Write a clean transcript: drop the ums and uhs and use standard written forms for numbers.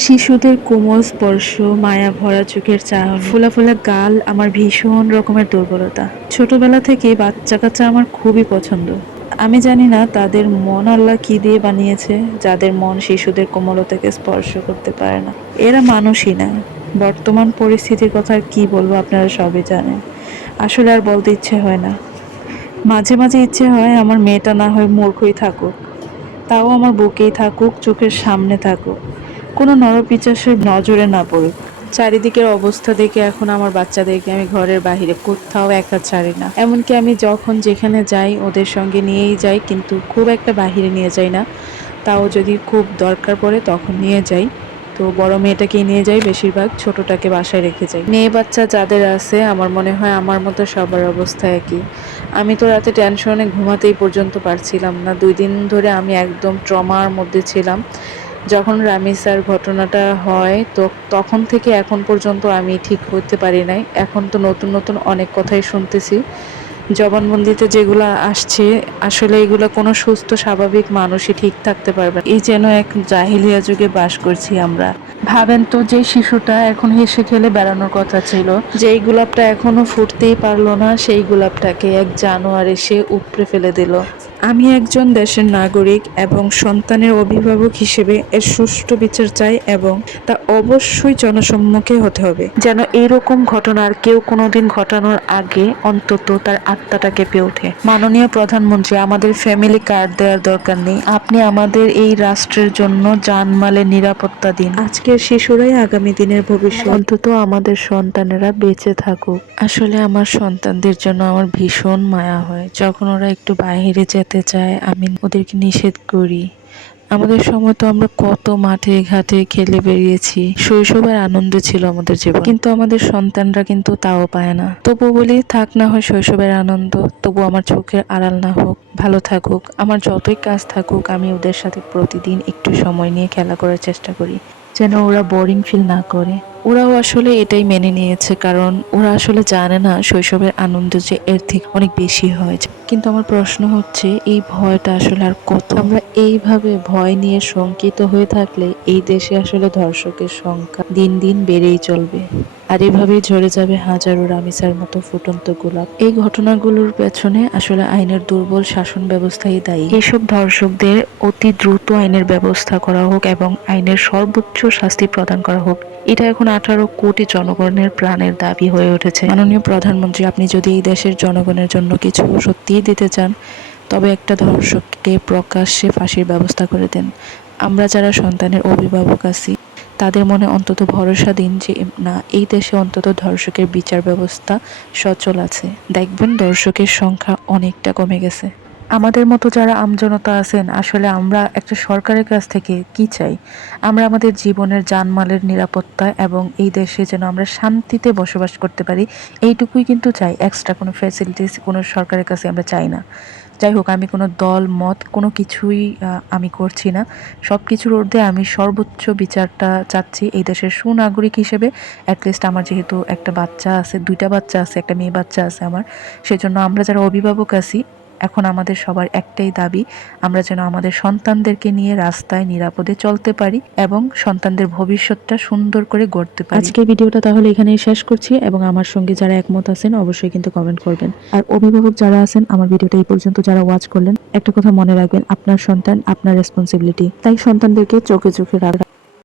শিশুদের কোমল স্পর্শ, মায়া ভরা চোখের চাহনি, ফোলা ফোলা গাল আমার ভীষণ রকমের দুর্বলতা। ছোটবেলা থেকেই বাচ্চা কাচ্চা আমার খুবই পছন্দ। আমি জানি না তাদের মন আল্লাহ কি দিয়ে বানিয়েছে, যাদের মন শিশুদের কোমলতাকে স্পর্শ করতে পারে না। এরা মানুষই না। বর্তমান পরিস্থিতির কথা আর কি বলবো, আপনারা সবই জানেন। আসলে আর বলতে ইচ্ছে হয় না। মাঝে মাঝে ইচ্ছে হয় আমার মেয়েটা না হয় মূর্খই থাকুক, তাও আমার বুকেই থাকুক, চোখের সামনে থাকুক, কোনো নরপিশাচের নজরে না পড়ুক। চারিদিকের অবস্থা দেখে এখন আমার বাচ্চাদেরকে আমি ঘরের বাইরে কোথাও একা ছাড়ি না। এমনকি আমি যখন যেখানে যাই ওদের সঙ্গে নিয়েই যাই, কিন্তু খুব একটা বাহিরে নিয়ে যাই না। তাও যদি খুব দরকার পড়ে তখন নিয়ে যাই। তো বড় মেয়েটাকেই নিয়ে যাই বেশিরভাগ, ছোটটাকে বাসায় রেখে যাই। মেয়ে বাচ্চা যাদের আছে আমার মনে হয় আমার মতো সবার অবস্থা একই। আমি তো রাতে টেনশনে ঘুমাতেই পর্যন্ত পারছিলাম না। 2 দিন ধরে আমি একদম ট্রমার মধ্যে ছিলাম। যখন রামিসার ঘটনাটা হয় তো তখন থেকে এখন পর্যন্ত আমি ঠিক হতে পারি নাই। এখন তো নতুন নতুন অনেক কথাই শুনতেছি জবানবন্দিতে, যেগুলা আসছে আসলে এগুলা কোনো সুস্থ স্বাভাবিক মানুষই ঠিক থাকতে পারবে না। এই যেন এক জাহিলিয়া যুগে বাস করছি আমরা। ভাবেন তো, যে শিশুটা এখন হেসে খেলে বেড়ানোর কথা ছিল, যেই গোলাপটা এখনো ফুটতেই পারলো না, সেই গোলাপটাকে এক জানোয়ার এসে উপড়ে ফেলে দিল। আমি একজন দেশের নাগরিক এবং সন্তানের অভিভাবক হিসেবে এর সুষ্ঠু বিচার চাই, এবং তা অবশ্যই জনসম্মুখে হতে হবে, যেন এরকম ঘটনা আর কেউ কোনোদিন ঘটানোর আগে অন্তত তার আত্মাটা কেঁপে ওঠে। মাননীয় প্রধানমন্ত্রী, আমাদের ফ্যামিলি কার্ড দেওয়ার দরকার নেই, আপনি আমাদের এই রাষ্ট্রের জন্য জানমালের নিরাপত্তা দিন। আজকের শিশুরাই আগামী দিনের ভবিষ্যৎ, অন্তত আমাদের সন্তানেরা বেঁচে থাকুক। আসলে আমার সন্তানদের জন্য আমার ভীষণ মায়া হয়। যখন ওরা একটু বাইরে যেতে চায় আমি ওদেরকে নিষেধ করি। আমাদের সময় তো আমরা কত মাঠে ঘাটে খেলে বেরিয়েছি, শৈশবের আনন্দ ছিল আমাদের জীবন, কিন্তু আমাদের সন্তানরা কিন্তু তাও পায় না। তবু বলি, থাক না হয় শৈশবের আনন্দ, তবু আমার চোখের আড়াল না হোক, ভালো থাকুক। আমার যতই কাজ থাকুক আমি ওদের সাথে প্রতিদিন একটু সময় নিয়ে খেলা করার চেষ্টা করি, যেন ওরা বোরিং ফিল না করে। ওরাও আসলে এটাই মেনে নিয়েছে, কারণ ওরা আসলে জানে না শৈশবের আনন্দ যে এর থেকে অনেক বেশি হয়। কিন্তু আমার প্রশ্ন হচ্ছে, এই ভয়টা আসলে আর কত? আমরা এইভাবে ভয় নিয়ে শঙ্কিত হয়ে থাকলে এই দেশে আসলে ধর্ষকের সংখ্যা দিন দিন বেড়েই চলবে, আর এভাবেই ঝরে যাবে হাজারো রামিসার মতো ফুটন্ত গোলাপ। এই ঘটনাগুলোর পেছনে আসলে আইনের দুর্বল শাসন ব্যবস্থাই দায়ী। এইসব ধর্ষকদের অতি দ্রুত আইনের ব্যবস্থা করা হোক এবং আইনের সর্বোচ্চ শাস্তি প্রদান করা হোক। এটা এখন 18 কোটি জনগণের প্রাণের দাবি হয়ে উঠেছে। মাননীয় প্রধানমন্ত্রী, আপনি যদি এই দেশের জনগণের জন্য কিছু সত্যিই দিতে চান, তবে একটা ধর্ষককে প্রকাশ্যে ফাঁসির ব্যবস্থা করে দেন। আমরা যারা সন্তানের অভিভাবক আছি তাদের মনে অন্তত ভরসা দিন যে না, এই দেশে অন্তত ধর্ষকের বিচার ব্যবস্থা সচল আছে। দেখবেন ধর্ষকের সংখ্যা অনেকটা কমে গেছে। আমাদের মতো যারা আমজনতা আছেন, আসলে আমরা একটা সরকারের কাছ থেকে কি চাই? আমরা আমাদের জীবনের জানমালের নিরাপত্তা এবং এই দেশে যেন আমরা শান্তিতে বসবাস করতে পারি, এইটুকুই কিন্তু চাই। এক্সট্রা কোনো ফ্যাসিলিটিস কোনো সরকারের কাছে আমরা চাই না। যাই হোক, আমি কোনো দল মত কোনো কিছুই আমি করছি না। সব কিছুর ঊর্ধ্বে আমি সর্বোচ্চ বিচারটা চাচ্ছি এই দেশের সুনাগরিক হিসেবে। অ্যাটলিস্ট আমার যেহেতু একটা বাচ্চা আছে, 2টা বাচ্চা আছে, একটা মেয়ে বাচ্চা আছে আমার, সেজন্য আমরা যারা অভিভাবক আছি এখন আমাদের সবার একটাই দাবি, আমরা যেন আমাদের সন্তানদেরকে নিয়ে রাস্তায় নিরাপদে চলতে পারি এবং সন্তানদের ভবিষ্যৎটা সুন্দর করে গড়তে পারি। আজকের ভিডিওটা তাহলে এখানেই শেষ করছি, এবং আমার সঙ্গে যারা একমত আছেন অবশ্যই কিন্তু কমেন্ট করবেন। আর অভিভাবক যারা আছেন আমার ভিডিওটা এই পর্যন্ত যারা ওয়াচ করলেন, একটা কথা মনে রাখবেন, আপনার সন্তান আপনার রেসপন্সিবিলিটি, তাই সন্তানদেরকে চোখে চোখে রাখবেন।